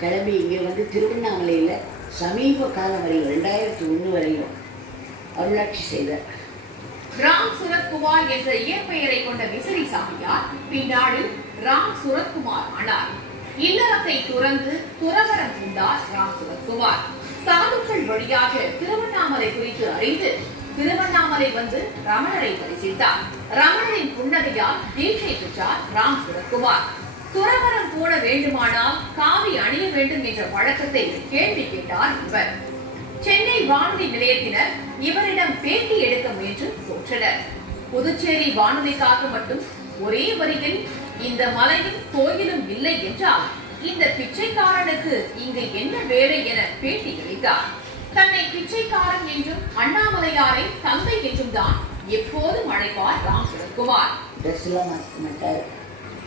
கிளம்பி இங்கே வந்து திருவண்ணாமலையில் சமீப காலம் வரையும் 2001 வரையும் அருளாட்சி செய்தார். ராம் சுரத்குமார் என்ற இயற்பெயரை கொண்ட விசிறி சாமியார் பின்னாளில் ராம் சுரத்குமார் ஆனார். இல்லறத்தை துறந்து துறவரம் பூண்டார் ராம் சுரத்குமார். சாதுக்கள் வழியாக திருவண்ணாமலை குறித்து அறிந்து திருவண்ணாமலை வந்து ரமணரை தரிசித்தார். ரமணரின் புன்னகையால் தீட்சை பெற்றார் ராம் சுரத்குமார். துறவரம் போட வேண்டுமானால் காவி அணிய வேண்டும் என்ற வழக்கத்தை கேள்வி கேட்டார் இவர். சென்னை வானொலி நிலையத்தினர் இவரிடம் பேட்டி எடுக்க முயன்று தோற்றனர். புதுச்சேரி வானொலிக்காக மட்டும் ஒரே வரியில் இந்த மலையும் கோயிலும் இல்லை என்றால் இந்த பிச்சைக்காரனுக்கு இங்கு என்ன வேலை என பேட்டி அளித்தார். தன்னை பிச்சைக்காரன் என்றும் அண்ணாமலையாரை தந்தை என்றும் தான் எப்போதும் அழைப்பார் ராம் சுரத்குமார்.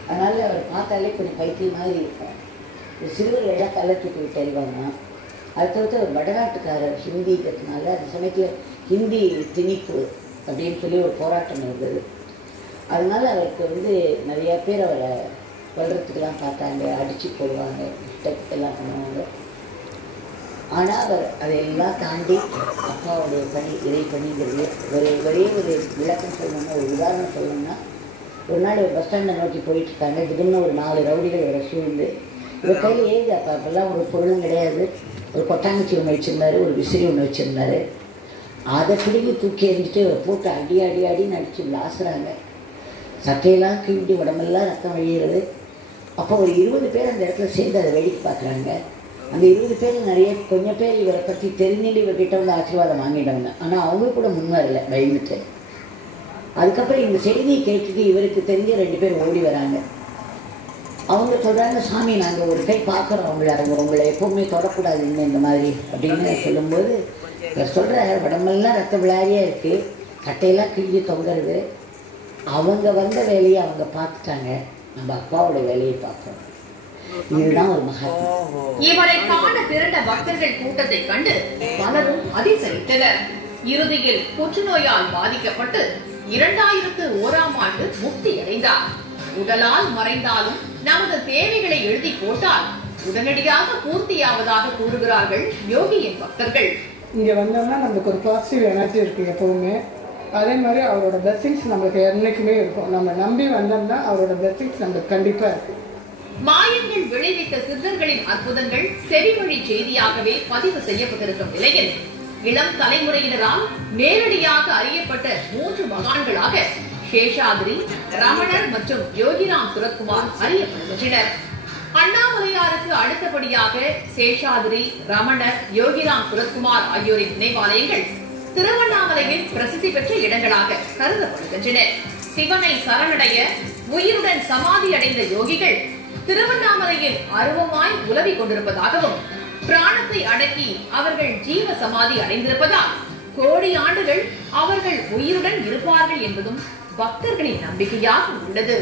அதனால அவர் பார்த்தாலே கொஞ்சம் பைத்தியம் மாதிரி இருக்கும். சிறுவர் எல்லாம் கள்ளத்துக்கு விட்டு அறிவாங்க. அதை தவிர்த்து ஒரு வடநாட்டுக்காரர் ஹிந்திக்கிறதுனால அந்த சமயத்தில் ஹிந்தி திணிப்பு அப்படின்னு சொல்லி ஒரு போராட்டம் இருந்தது. அதனால அவருக்கு வந்து நிறையா பேர் அவரை கொல்றதுக்கெல்லாம் பார்த்தாங்க, அடித்து போடுவாங்க, எல்லாம் பண்ணுவாங்க. ஆனால் அவர் அதையெல்லாம் தாண்டி அப்பாவுடைய பணி இறை பணிங்கிறது ஒரே ஒரு விளக்கம் சொல்லணும்னா, ஒரு உதாரணம் சொல்லணும்னா, ஒரு நாள் ஒரு பஸ் ஸ்டாண்டை நோக்கி போயிட்டு இருக்காங்க. திடீர்னு ஒரு 4 ரவுடிகள் இவரை சூழ்ந்து இவர் கையில் ஏது அப்போ அப்போல்லாம் ஒரு பொருளும் கிடையாது. ஒரு கொட்டாங்குச்சி ஒன்று வச்சுருந்தாரு, ஒரு விசிறி ஒன்று வச்சுருந்தாரு. அதை பிடிங்கி தூக்கி எறிஞ்சிட்டு போட்டு அடின்னு அடித்து விளாசுறாங்க. சட்டையெல்லாம் கிண்டி உடம்பெல்லாம் ரத்தம் வழிகிறது. அப்போ ஒரு 20 பேர் அந்த இடத்துல சேர்ந்து அதை வேடிக்கை பார்க்குறாங்க. அந்த 20 பேர் கொஞ்சம் பேர் இவரை பற்றி தெரிஞ்சுட்டு இவர்கிட்ட வந்து ஆசீர்வாதம் வாங்கிட்டவங்க. ஆனால் அவங்க கூட முன் வரல, பயந்துட்டு. அதுக்கப்புறம் இந்த செய்தியை கேட்டுட்டு இவருக்கு தெரிஞ்ச 2 பேர் ஓடி வராங்க. அவங்க சொல்கிறாங்க, சாமி நாங்கள் ஒரு கை பார்க்குறோம் உங்களை எப்போவுமே தொடக்கூடாது இந்த மாதிரி அப்படின்னு சொல்லும்போது இவர் சொல்கிற உடம்பெல்லாம் ரத்த விளாரியாக இருக்குது, கட்டையெல்லாம் கிழிஞ்சு தொங்குறது. அவங்க வந்த வேலையை அவங்க பார்த்துட்டாங்க, நம்ம அப்பாவோட வேலையை பார்க்குறோம். இதுதான் ஒரு மகாத்மா. இவரை காண திரண்ட பக்தர்கள் கூட்டத்தை கண்டு பலரும் அதிசயித்தனர். இறுதியில் புற்றுநோயால் பாதிக்கப்பட்டு 2001ஆம் ஆண்டு முக்தி அடைந்தார். உடலால் மறைந்தாலும் நமது தேவைகளை எழுதி போட்டால் உடனடியாக பூர்த்தியாவதாக கூறுகிறார்கள் யோகியின் பக்தர்கள். இங்க வந்தோம்னா நமக்கு ஒரு பாசிட்டிவ் எனர்ஜி இருக்கு எப்பவுமே. அதே மாதிரி அவரோட பிளெஸிங்ஸ் நம்மளுக்கு என்னைக்குமே இருக்கும். நம்ம நம்பி வந்தோம்னா அவரோட பிளெஸிங்ஸ் நம்மளுக்கு கண்டிப்பா இருக்கு. மாயங்கள் விளைவித்த சித்தர்களின் அற்புதங்கள் செவிவழி செய்தியாகவே பதிவு செய்யப்பட்டிருக்கும் நிலையில் இளம் தலைமுறையினரால் நேரடியாக அறியப்பட்ட 3 மகான்களாக சேஷாதிரி, ரமணர் மற்றும் யோகிராம் சுரத்குமார் அறியப்படுகின்றனர். அண்ணாமலையாருக்கு அடுத்தபடியாக சேஷாதிரி, ரமணர், யோகிராம் சுரத்குமார் ஆகியோரின் நினைவாலயங்கள் திருவண்ணாமலையில் பிரசித்தி பெற்ற இடங்களாக கருதப்படுகின்றன. சிவனை சரணடைய உயிருடன் சமாதி அடைந்த யோகிகள் திருவண்ணாமலையில் அருவமாய் உலவி கொண்டிருப்பதாகவும், பிராணத்தை அடக்கி அவர்கள் ஜீவ சமாதி அடைந்திருப்பதால் கோடி ஆண்டுகள் அவர்கள் உயிருடன் இருப்பார்கள் என்பதும் பக்தர்களின் நம்பிக்கையாக உள்ளது.